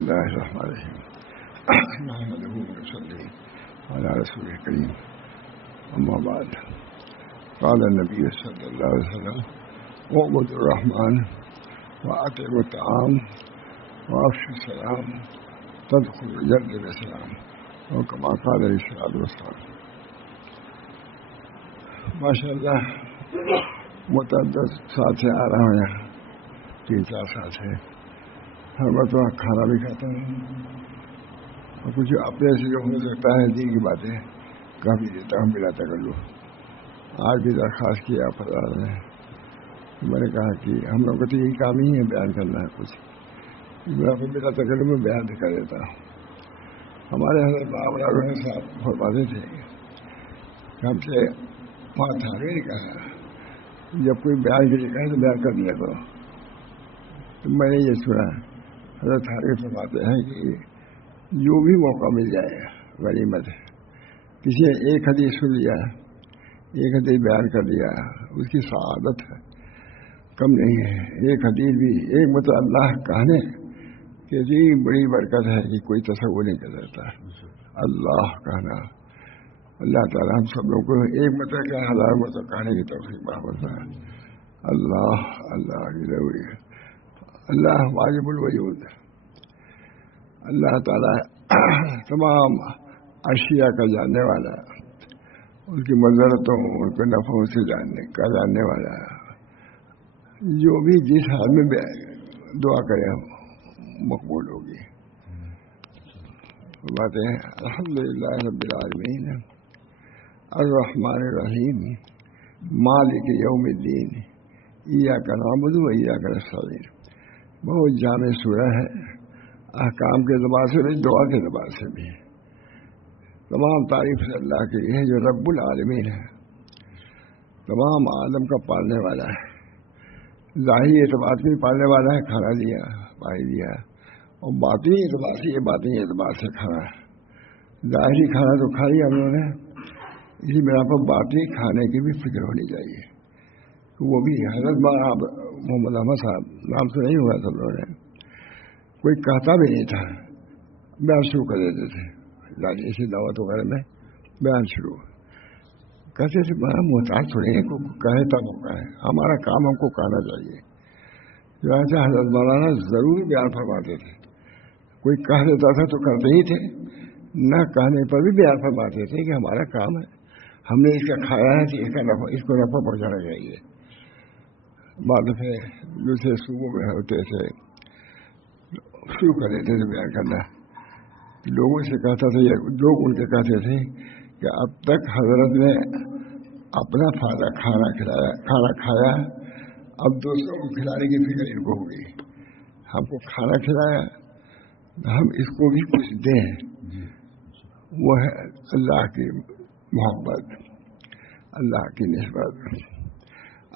الله الرحمن الرحيم نحمده ونصلي على رسوله الكريم أما بعد قال النبي صلى الله عليه وسلم اعبدوا الرحمن وأطعموا الطعام وأفشوا السلام تدخلوا الجنة بسلام وكما قال عليه الصلاة والسلام. ماشاء اللہ متعدد ساتھ آ رہا ہوں، یہاں 3-4 سال سے ہر مرتبہ کھانا بھی کھاتا ہوں اور کچھ اپنے سے جو ہو سکتا ہے دین کی باتیں کافی دیتا ہوں بلا تکلف. آج بھی درخواست کیا فضال نے، میں نے کہا کہ ہم لوگ کو تو یہی کام ہی ہے بیان کرنا ہے، کچھ میں بلا تکلف میں بیان بھی کر دیتا ہوں. ہمارے حضرت بابا صاحب فرماتے تھے کہ ہم سے وہاں تھانے نے کہا جب کوئی بیان کے لیے کہے تو بیان کر دیا کرو. تو میں نے یہ سنا حضرت تھانے فرماتے ہیں کہ جو بھی موقع مل جائے غنیمت ہے، کسی نے ایک حدیث سن لیا، ایک حدیث بیان کر دیا، اس کی سعادت ہے کم نہیں ہے. ایک حدیث بھی ایک مطلب اللہ کہنے کہ اتنی بڑی برکت ہے کہ کوئی تصور نہیں کر سکتا. اللہ کہنا، اللہ تعالیٰ ہم سب لوگوں کو ایک مطلب کیا 1000 مطلب کہنے کی توفیق بہت ہے. اللہ اللہ کی ضروری ہے. اللہ واجب الوجود، اللہ تعالیٰ تمام اشیاء کا جاننے والا، ان کی مضرتوں ان کے نفعوں سے جاننے والا. جو بھی جس حال میں دعا کرے مقبول ہوگی. باتیں ہیں الحمدللہ رب العالمین الرحمن الرحیم مالک یوم الدین ایاک نعبد و ایاک نستعین. بہت جامع سورہ ہے، احکام کے اعتبار سے بھی، دعا کے اعتبار سے بھی. تمام تعریف اللہ کی ہے جو رب العالمین ہے، تمام عالم کا پالنے والا ہے. ظاہری اعتبار سے بھی پالنے والا ہے، کھانا دیا پانی دیا، اور باطنی اعتبار سے یہ باطنی اعتبار سے کھانا ہے. ظاہری کھانا تو کھا لیا ہم لوگوں نے، اسی بنا پر باطنی کھانے کی بھی فکر ہونی چاہیے. وہ بھی حضرت محمد احمد صاحب نام سے نہیں ہوا سب لوگوں نے، کوئی کہتا بھی نہیں تھا، بیان شروع کر دیتے تھے. ایسی دعوت وغیرہ میں بیان شروع کہتے تھے بڑا محتاج تھوڑے ہیں، کوئی کہے تب ہوگا ہے، ہمارا کام ہم کو کہنا چاہیے. جو حضرت مولانا ضرور بیان فرماتے تھے، کوئی کہہ دیتا تھا تو کرتے ہی تھے، نہ کہنے پر بھی بیان فرماتے تھے کہ ہمارا کام ہے، ہم نے اس کا کھایا ہے تو اس کو نفع پہنچانا چاہیے. بعد میں دوسرے صوبوں میں ہوتے تھے، شروع کر دیتے تھے بیان کرنا. لوگوں سے کہتا تھا، لوگ ان سے کہتے تھے کہ اب تک حضرت نے اپنا فائدہ کھانا کھایا، اب دوسروں کو کھلانے کی فکر ان کو ہوگی. ہم کو کھانا کھلایا، ہم اس کو بھی کچھ دیں. وہ ہے اللہ کی محبت، اللہ کی نسبت،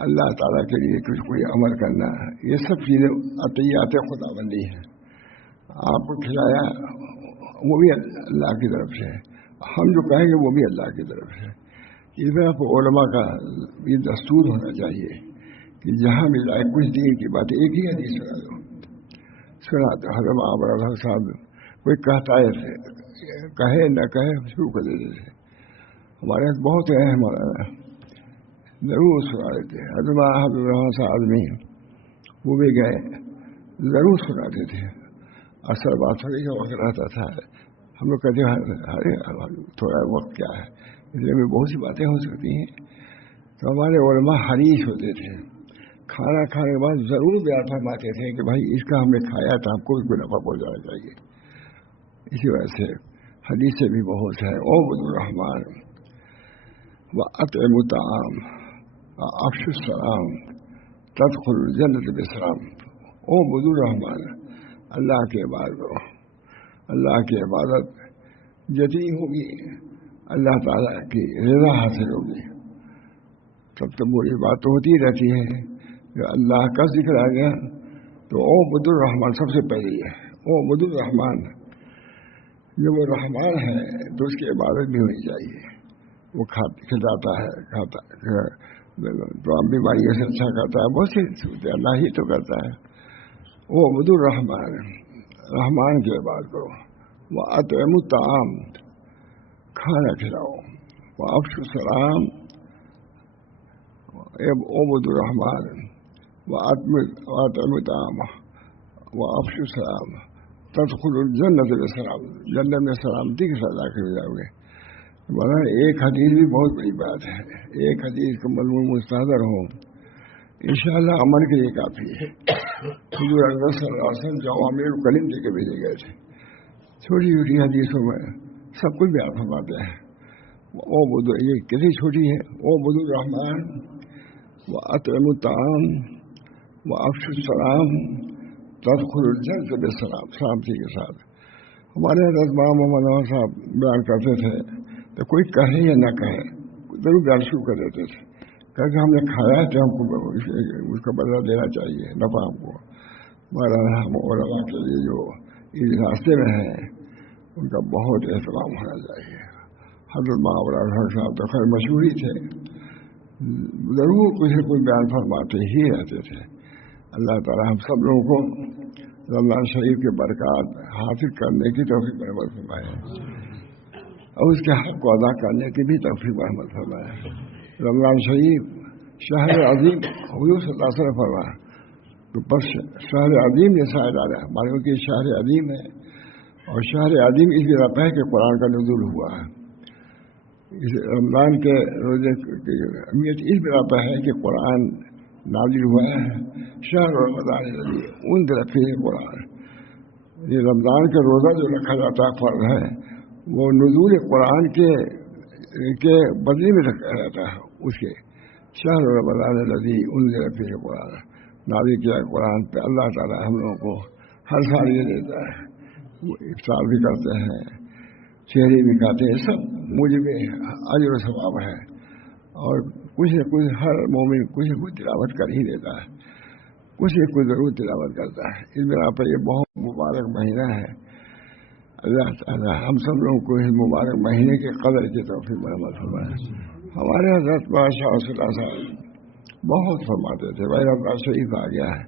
اللہ تعالیٰ کے لیے کچھ کوئی عمل کرنا. یہ سب چیزیں عطیات خدا بندی ہیں. آپ کو کھلایا وہ بھی اللہ کی طرف سے، ہم جو کہیں گے وہ بھی اللہ کی طرف سے. اس طرح علماء کا یہ دستور ہونا چاہیے کہ جہاں بھی جائے کچھ دین کی بات ایک ہی حدیث سنا تو حضرت عبداللہ صاحب کوئی کہتا ہے، کہے نہ کہے شروع کر دیتے تھے. ہمارے یہاں بہت اہم ضرور سنا دیتے. حضرت صاحب آدمی وہ بھی گئے، ضرور سناتے تھے. اصل بات تھوڑی کا وقت رہتا تھا، ہم لوگ کہتے ہیں ارے تھوڑا وقت کیا ہے، اس لیے بھی بہت سی باتیں ہو سکتی ہیں. تو ہمارے علماء حریص ہوتے تھے، کھانا کھانے کے بعد ضرور بیان فرماتے تھے کہ بھائی اس کا ہم نے کھایا تھا، ہم کو بھی کوئی نفع پہنچانا چاہیے. اسی وجہ سے حدیثیں بھی بہت ہیں. اعبدوا الرحمن واطعموا الطعام وافشوا السلام تدخلوا الجنة بسلام. اعبدوا الرحمن، اللہ کی عبادت کرو. اللہ کی عبادت جتنی ہوگی اللہ تعالیٰ کی رضا حاصل ہوگی. تب تو بری بات تو ہوتی رہتی ہے. جو اللہ کا ذکر آ گیا تو اعبدوا الرحمن سب سے پہلے ہے. اعبدوا الرحمن، جو وہ رحمان ہے تو اس کی عبادت بھی ہونی چاہیے. وہ کھلاتا ہے، تو آپ بیماریوں سے اچھا کرتا ہے، بہت سی اللہ ہی تو کرتا ہے. اعبدوا الرحمن، رحمان کی عبادت کرو، وَأَطْعِمُوا الطَّعَامَ کھانا کھلاؤ، وَأَفْشُوا السَّلَامَ اعبدوا الرحمن، وَأَطْعِمُوا الطَّعَامَ وَأَفْشُوا السَّلَامَ تَدْخُلُوا الْجَنَّةَ بِسَلَام، جنت میں سلامتی کے ساتھ داخل ہو جاؤ گے۔ مگر ایک حدیث بھی بہت بڑی بات ہے، ایک حدیث کا مضمون مستحضر ہو انشاءاللہ عمل کے لیے کافی ہے۔ حضور اکرم صلی اللہ علیہ وسلم جوامع الکلم دے کے بھیجے گئے تھے، چھوٹی چھوٹی حدیثوں میں سب کچھ بیان فرماتے ہیں۔ او بدو، یہ کتنی چھوٹی ہے، او بدو الرحمن وَأَطْعِمُوا الطَّعَامَ وَأَفْشُوا السَّلَامَ تَدْخُلُوا الْجَنَّةَ بِالسَّلَام، سلامتی کے ساتھ۔ ہمارے حضرت امام محمد عمر صاحب بیان کرتے تھے تو کوئی کہے یا نہ کہے ضرور بیان شروع کر دیتے تھے، کہ ہم نے کھایا ہے تو ہم کو اس کا بدلہ دینا چاہیے، نفع ہم کو۔ ہمارا ہم علماء کے لیے جو اس راستے میں ہیں ان کا بہت اہتمام ہونا چاہیے۔ حضرت ماورا صاحب تو خیر مشہور ہی تھے، ضرور کچھ نہ کچھ بیان فرماتے ہی رہتے تھے۔ اللہ تعالیٰ ہم سب لوگوں کو رمضان شریف کے برکات حاصل کرنے کی توفیق رحمت فرمائے اور اس کے حق کو ادا کرنے کی بھی توفیق رحمت فرمائے۔ رمضان شریف شہر عظیم، حضور صلی اللہ علیہ وسلم فرمایا تو بس شہر عظیم یہ شاید آ رہا ہے، معلوم کہ شہر عظیم ہے، اور شہر عظیم اس بنا پہ کہ قرآن کا نزول ہوا ہے۔ اس رمضان کے روزے کی اہمیت اس بنا پہ ہے کہ قرآن نازل ہوا ہے۔ شہر رمضان الذی انزل فیہ القرآن، یہ رمضان کا روزہ جو رکھا جاتا ہے فرض ہے، وہ نزول قرآن کے بدلے میں رکھا جاتا ہے۔ اس کے شہر رمضان الذی انزل فیہ القرآن، نازل کیا قرآن پہ اللہ تعالیٰ ہم لوگوں کو ہر سال یہ دیتا ہے، وہ افطار بھی کرتے ہیں، سحری بھی کھاتے ہیں، سب موجب اجر و ثواب ہے، اور کچھ نہ کچھ ہر مومن کچھ نہ کچھ تلاوت کر ہی دیتا ہے، کچھ نہ کچھ ضرور تلاوت کرتا ہے۔ اس بنا پر یہ بہت مبارک مہینہ ہے۔ اللہ تعالیٰ ہم سب لوگوں کو اس مبارک مہینے کے قدر کی توفیق رحمت فرمائے۔ ہمارے حضرت بادشاہ رسول اللہ صاحب بہت فرماتے تھے بھائی رمضان شریف آ گیا ہے،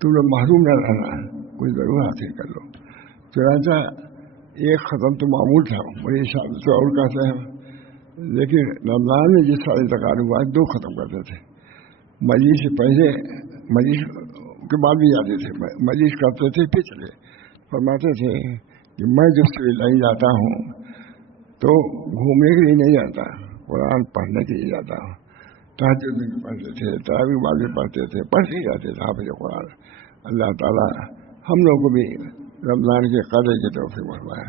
تم لوگ محروم نہ رہنا، کچھ ضرور حاصل کر لو۔ چنانچہ ایک ختم تو معمول تھا، بڑی شادی تو اور کہتے ہیں، لیکن رمضان میں جس سال انتقال ہوا ہے 2 ختم کرتے تھے، مجلس سے پہلے، مجلس کے بعد بھی جاتے تھے، مجلس کرتے تھے پھر چلے۔ فرماتے تھے کہ میں جب سے نہیں جاتا ہوں تو گھومنے کے لیے نہیں جاتا، قرآن پڑھنے کے لیے جاتا ہوں۔ تہجد بھی پڑھتے تھے، تراویح بعد بھی پڑھتے تھے، پڑھتے ہی جاتے تھے حافظ قرآن۔ اللہ تعالیٰ ہم لوگ کو بھی رمضان کے قدر کی توفیق فرمایا۔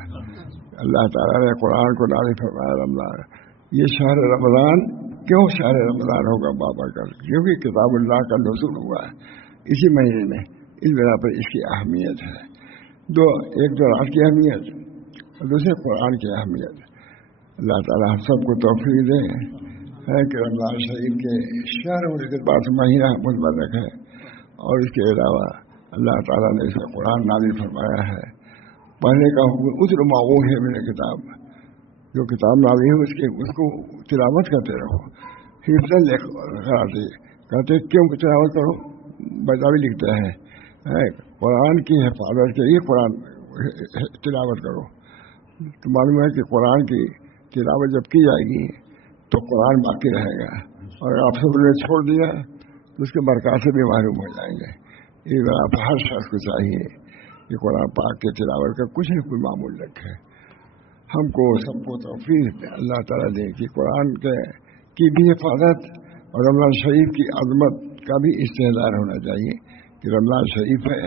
اللہ تعالیٰ نے قرآن کو نازل فرمایا رمضان، یہ شہر رمضان کیوں شہر رمضان ہوگا بابا کا؟ کیونکہ کتاب اللہ کا نزول ہوا ہے اسی مہینے میں، اس بنا پر اس کی اہمیت ہے۔ ایک تو رات کی اہمیت اور دوسرے قرآن کی اہمیت۔ اللہ تعالیٰ ہم سب کو توفیق دے ہے کہ رمضان شریف کے شہر ہونے کے بعد مہینہ متبرک ہے، اور اس کے علاوہ اللہ تعالیٰ نے اس کا قرآن نازل فرمایا ہے، پڑھنے کا حکم اتر معو ہے میرے کتاب، جو کتاب نازل ہے اس کو تلاوت کرتے رہو، حفظ کراتے کہتے کیوں تلاوت کرو، بتاوی لکھتے ہیں قرآن کی حفاظت کے لیے قرآن تلاوت کرو۔ تو معلوم ہے کہ قرآن کی تلاوت جب کی جائے گی تو قرآن باقی رہے گا، اور آپ سب نے چھوڑ دیا تو اس کے برکات سے بھی محروم ہو جائیں گے۔ یہ آپ ہر شخص کو چاہیے کہ قرآن پاک کے تلاوت کا کچھ نہ کچھ معمول رکھے۔ ہم کو سب کو توفیق اللہ تعالیٰ دے کہ قرآن کی بھی حفاظت اور رمضان شریف کی عظمت کا بھی استحضار ہونا چاہیے کہ رمضان شریف ہے،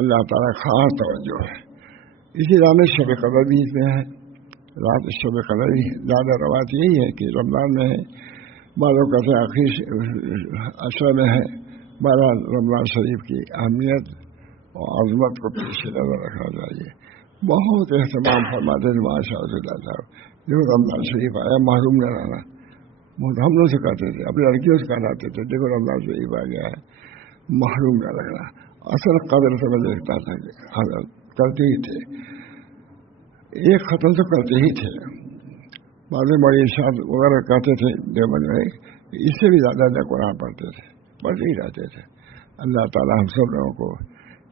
اللہ تعالیٰ خاص توجہ ہے۔ اسی طرح میں شب قدر بھی اس میں ہے، رات شب قدر بھی زیادہ روایت یہی ہے کہ رمضان میں ہے، بعضوں کہتے ہیں آخری عشرہ میں ہے۔ بہرحال رمضان شریف کی اہمیت اور عظمت کو پیش نظر رکھنا چاہیے۔ بہت اہتمام فرماتے ہیں ماشاء اللہ صاحب، جو رمضان شریف آیا محروم نہ رہنا، ہم لوگ سے کہتے تھے، اپنی لڑکیوں سے کہلاتے تھے دیکھو رمضان شریف آ گیا ہے، محروم نہ رکھنا۔ اصل قدر سے میں دیکھتا تھا کہ کرتے ہی تھے، ایک ختم تو کرتے ہی تھے، بعض بڑی ارشاد وغیرہ کہتے تھے دیوبند میں، اس سے بھی زیادہ قرآن پڑھتے تھے، پڑھتے ہی رہتے تھے۔ اللہ تعالیٰ ہم سب لوگوں کو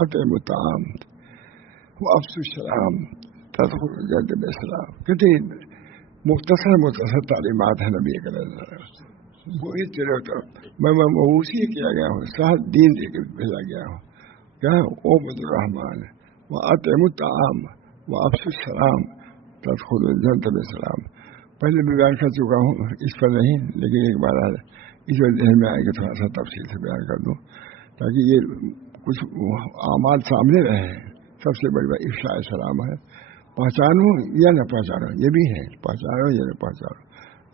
اطعموا الطعام وافشوا السلام تدخلوا الجنة بسلام. کتنی مختصر تعلیمات ہیں نبی کریم صلی اللہ علیہ وسلم. وہی تیرے میں موصی کیا گیا ہوں, صاحب دین دے کے بھیجا گیا ہوں. کیا اعبدوا الرحمن واطعموا الطعام وافشوا السلام تدخلوا الجنة بسلام. پہلے بھی بیان کر چکا ہوں, اس پر نہیں, لیکن ایک بار اس وقت ذہن میں آئے گا تھوڑا سا تفصیل سے بیان کر دوں تاکہ یہ کچھ اعمال سامنے رہے. سب سے بڑی بات افشاء سلام ہے. پہچانو یا نہ پہچانو یہ بھی ہے, پہچانو یا نہ پہچانو,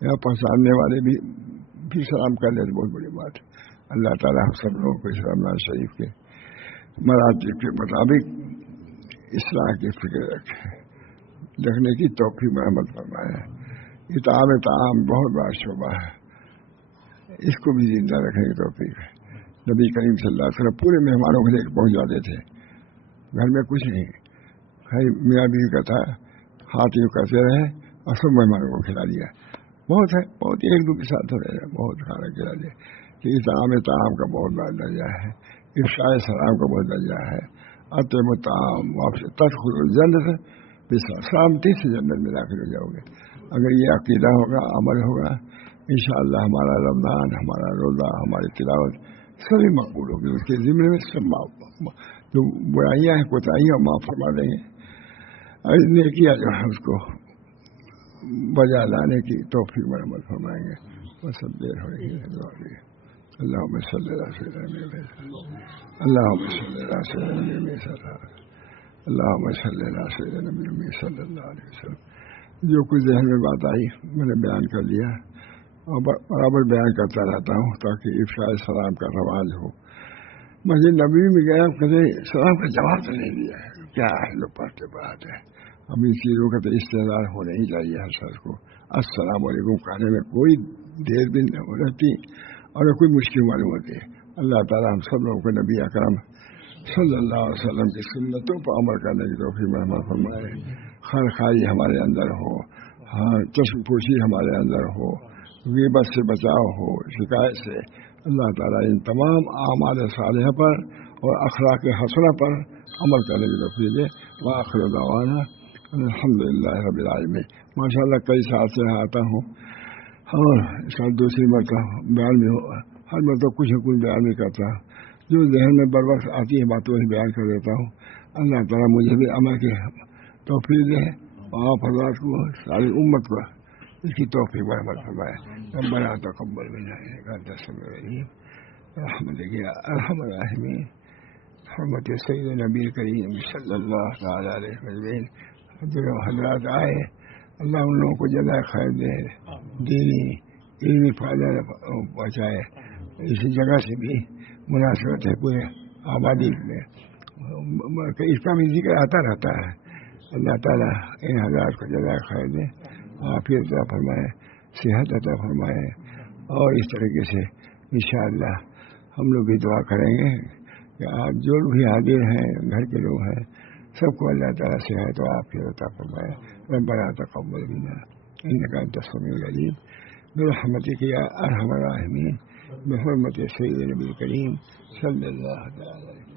یا پہچاننے والے بھی سلام کر لیں تو بہت بڑی بات ہے. اللہ تعالیٰ ہم سب لوگوں کو اسلام شریف کے مراتب کے مطابق اصلاح کی فکر رکھنے کی توفیق مرحمت فرمائے. اطعام طعام بہت بڑا شعبہ ہے, اس کو بھی زندہ رکھنے کی توفیق ہے. نبی کریم صلی اللہ علیہ وسلم پورے مہمانوں کو لے کے پہنچ جاتے تھے. گھر میں کچھ نہیں, میاں بیوی کا تھا, ہاتھ یوں کرتے رہے اور سب مہمانوں کو کھلا دیا. بہت ہے, بہت ایک دو کے ساتھ رہے, بہت کھانا کھلا دیا. کہ اطعام طعام کا بہت بڑا درجہ ہے, افشاء سلام کا بہت درجہ ہے. اطعموا الطعام وافشوا تدخلوا الجنة بسلام. سلامتی سے جنت میں داخل ہو جاؤ گے. اگر یہ عقیدہ ہوگا, عمل ہوگا, انشاءاللہ ہمارا رمضان, ہمارا روزہ, ہماری تلاوت سبھی مقبول ہوگی. اس کے ذمے میں سب جو برائیاں ہیں کوتاہیاں معاف فرما دیں گے. اور نیکیاں جو ہے اس کو بجا لانے کی توفیق مرحمت فرمائیں گے. بس اب دیر ہو رہی ہے, دعا کیجیے. اللہم صلی اللہ سیدنا اللہم صلی اللہ سیدنا اللہم صلی اللہ سیدنا صلی اللہ علیہ وسلم. جو کچھ ذہن میں بات آئی میں نے بیان کر لیا اور برابر بیان کرتا رہتا ہوں تاکہ افشاء سلام کا رواج ہو. مسجد نبوی میں گیا, کبھی سلام کا جواب تو نہیں دیا. کیا ہے لوگ پڑھتے پڑھاتے ہیں. اب ان چیزوں کا تو استعمال ہونا ہی چاہیے ہر شخص کو. السلام علیکم کہنے میں کوئی دیر بھی نہیں رہتی اور کوئی مشکل معلوم ہوتی ہے. اللہ تعالیٰ ہم سب لوگوں کو نبی اکرم صلی اللہ علیہ وسلم کی سنتوں پر عمل کرنے کی توفیق مرحمت فرمائے. خیر خائی ہمارے اندر ہو, چشم پوشی ہمارے اندر ہو, غیبت سے بچاؤ ہو, شکایت سے. اللہ تعالیٰ ان تمام اعمال صالحہ پر اور اخلاق حسنہ پر عمل کرنے کی توفیق دے. وآخر دعوانا الحمدللہ رب العالمین. ماشاء اللہ کئی سال سے آتا ہوں اور سال دوسری مرتبہ بیان میں ہر مرتبہ کچھ نہ کچھ بیان بھی کرتا ہوں. جو ذہن میں بر وقت آتی ہے باتوں سے بیان کر دیتا ہوں. اللہ تعالیٰ مجھے بھی عمل کی توفیق دے اور آپ حضرات کو ساری امت کو اس کی توفیق برابر فرمائے. ربنا تقبل منا انك انت السميع العليم برحمتك يا ارحم الراحمين. حرمت سید نبی کریم صلی اللہ تعالیٰ علیہ وسلم. جو حضرات آئے اللہ ان لوگوں کو جزائے خیر دے, دینی علمی فائدہ پہنچائے. اسی جگہ سے بھی مناسبت ہے پورے آبادی میں, اس کا بھی ذکر آتا رہتا ہے. اللہ تعالیٰ ان حضرات کو جزائے خیر دے, عافیت عطا فرمائے, صحت عطا فرمائے. اور اس طریقے سے انشاءاللہ ہم لوگ بھی دعا کریں گے کہ آپ جو بھی حاضر ہیں, گھر کے لوگ ہیں, سب کو اللہ تعالیٰ صحت و عافیت عطا فرمائے. ربنا تقبل منا انك انت السميع العليم برحمتك يا ارحم الراحمين بحرمت سید نبی کریم صلی اللہ علیہ وسلم.